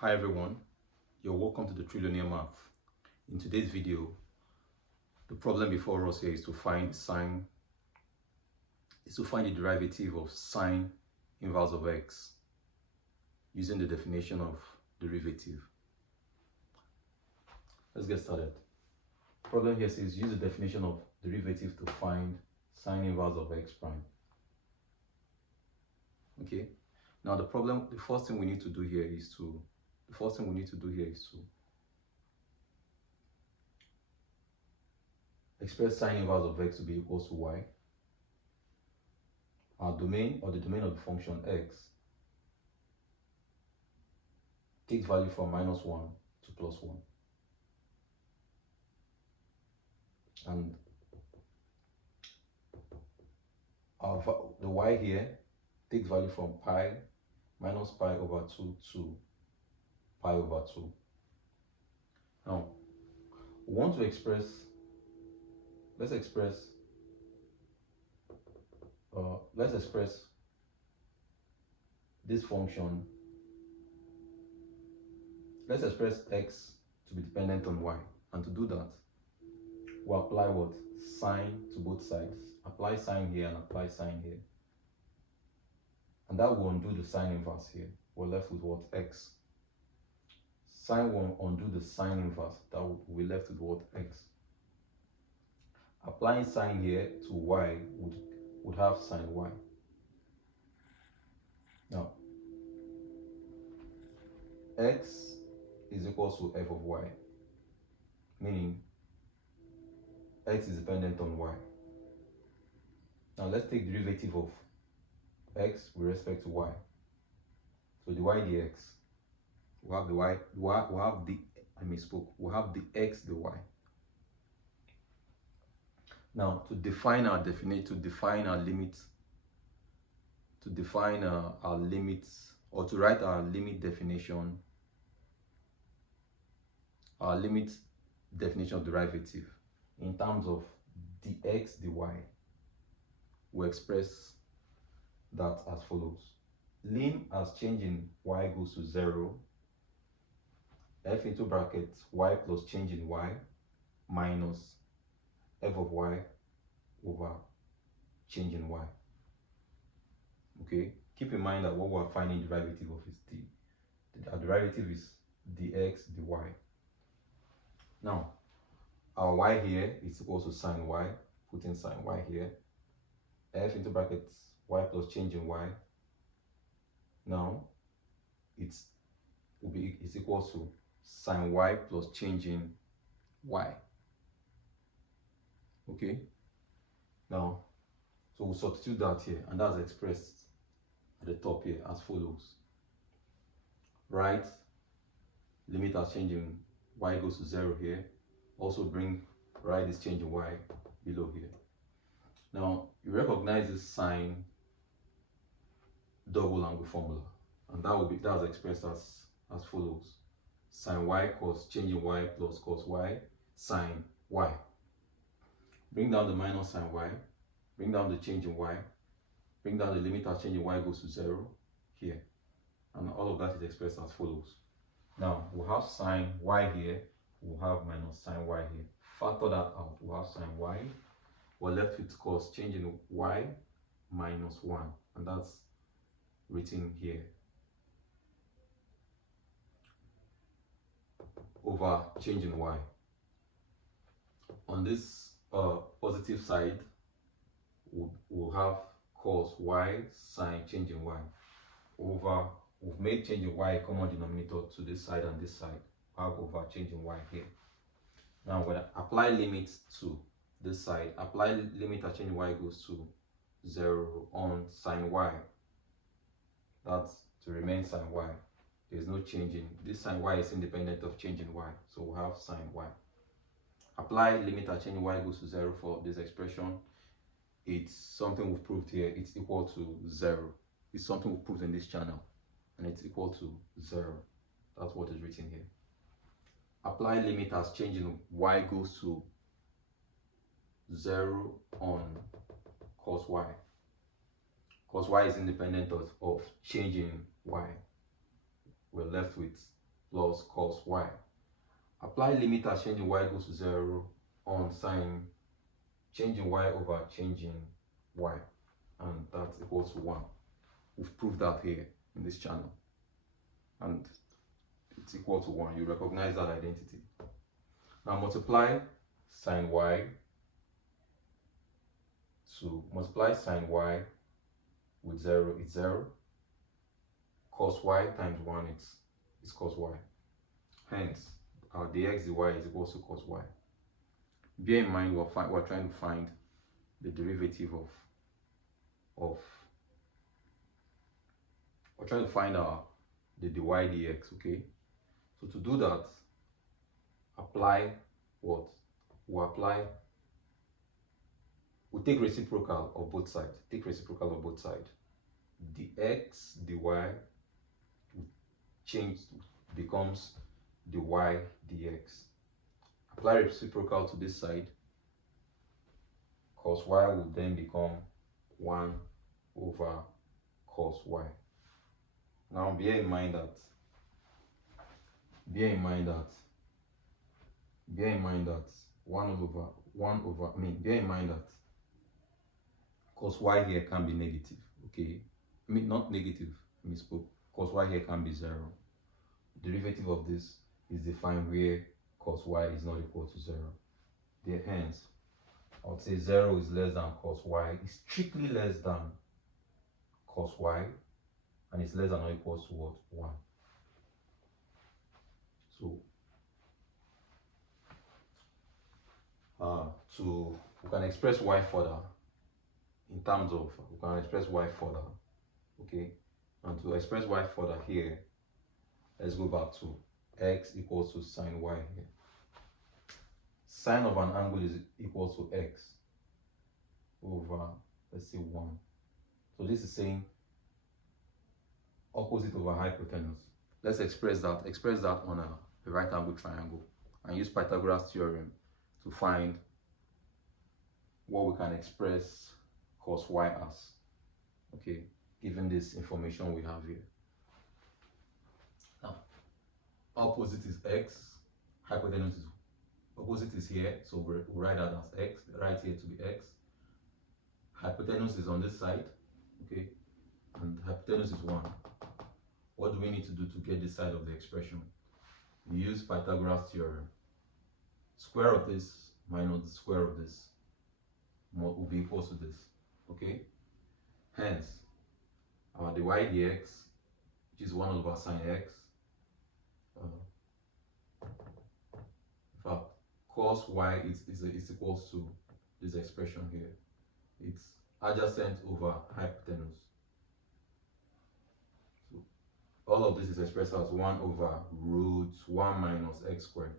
Hi everyone, you're welcome to the Trillionaire Math. In today's video, the problem before us here is to find the derivative of sine inverse of x using the definition of derivative. Let's get started. Problem here says use the definition of derivative to find sine inverse of x prime. Okay, now the first thing we need to do here is to express sine inverse of x to be equals to y. Our domain, or the domain of the function x, takes value from -1 to +1. And the y here takes value from minus pi over 2 to pi over 2. Now, we want to let's express this function. Let's express x to be dependent on y, and to do that, we'll apply what? Sine to both sides. Apply sine here and apply sine here, and that will undo the sine inverse here. We're left with what? X. Sine will undo the sine inverse. That will be left with what? X. Applying sine here to y would have sine y. Now, x is equal to f of y, meaning x is dependent on y. Now let's take derivative of x with respect to y. So dy dx, we have the y, we have the x dy. Now to define our limits, or to write our limit definition, of derivative in terms of dx dy, we express that as follows. Lim as change in y goes to 0, f into brackets y plus change in y minus f of y over change in y. Okay, keep in mind that what we're finding derivative of is our derivative is dx dy. Now, our y here is equal to sine y, putting sine y here, f into brackets y plus change in y. Now, it's equal to sine y plus change in y. Okay, now, so we'll substitute that here, and that's expressed at the top here as follows. Write limit as change in y goes to 0 here. Also write this change in y below here. Now, you recognize this sine double angle formula, and that's expressed as follows: sine y cos change in y plus cos y sine y. Bring down the minus sine y, bring down the change in y, bring down the limit as change in y goes to 0 here, and all of that is expressed as follows. Now we'll have sine y here, we'll have minus sine y here. Factor that out, we'll have sine y. We're left with cos change in y minus 1, and that's written here, over change in y. On this positive side, we'll have cos y sine change in y over, we've made change in y a common denominator to this side and this side, have over change in y here. Now when I apply limits to this side, apply limit at change in y goes to 0 on sine y. That's to remain sine y. There's no change in this. Sine y is independent of change in y, so we'll have sine y. Apply limit at change in y goes to 0 for this expression. It's something we've proved here. It's equal to 0. It's something we've proved in this channel, and it's equal to 0. That's what is written here. Apply limit as change in y goes to 0 on cos y. Cos y is independent of change in y. We're left with plus cos y. Apply limit as changing y goes to 0 on sine changing y over changing y, and that's equals to 1. We've proved that here in this channel, and it's equal to 1. You recognize that identity. Now multiply sine y. So multiply sine y with 0, it's 0. Cos y times 1, it's cos y. Hence, our dx dy is equal to cos y. Bear in mind we're trying to find the derivative we're trying to find the dy dx, okay? So to do that, apply what? We take reciprocal of both sides. Take reciprocal of both sides. Dx dy becomes dy dx. Apply reciprocal to this side. Cos y will then become 1 over cos y. Now bear in mind that cos y here can be negative, okay? I mean, not negative, I misspoke. Cos y here can be 0. Derivative of this is defined where cos y is not equal to 0. Hence, I would say 0 is less than cos y, is strictly less than cos y, and it's less than or equals to what? 1. So, we can express y further in terms of, okay? And to express y further here, let's go back to x equals to sine y here. Sine of an angle is equal to x over, let's say, 1. So this is saying opposite over hypotenuse. Let's express that on a right angle triangle and use Pythagoras theorem to find what we can express cos y as, okay, given this information we have here. Now, opposite is x, hypotenuse is opposite is here, so we'll write that as x, right here to be x. Hypotenuse is on this side, okay, and hypotenuse is 1. What do we need to do to get this side of the expression? We use Pythagoras theorem. Square of this minus the square of this will be equal to this, okay? Hence, our dy dx, which is 1 over sine x, in fact, cos y is equals to this expression here. It's adjacent over hypotenuse. So all of this is expressed as 1 over root 1 minus x squared.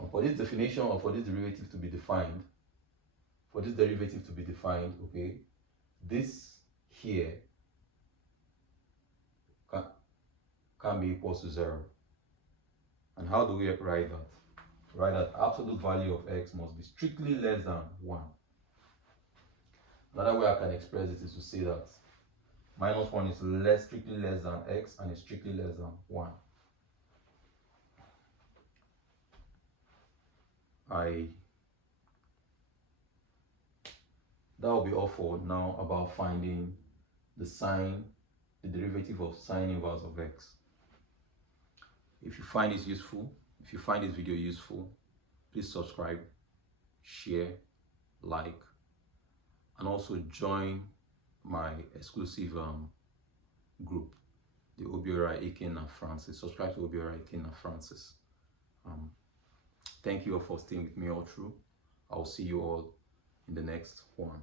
And for this definition, or for this derivative to be defined, okay, this here can be equal to 0. And how do we write that? Write that absolute value of x must be strictly less than 1. Another way I can express it is to say that minus 1 is strictly less than x and is strictly less than 1. That will be all for now about finding the derivative of sine inverse of x. If you find this useful, if you find this video useful, please subscribe, share, like, and also join my exclusive group, the Obiora Eken and Francis. Subscribe to Obiora Eken and Francis. Thank you all for staying with me all through. I'll see you all in the next one.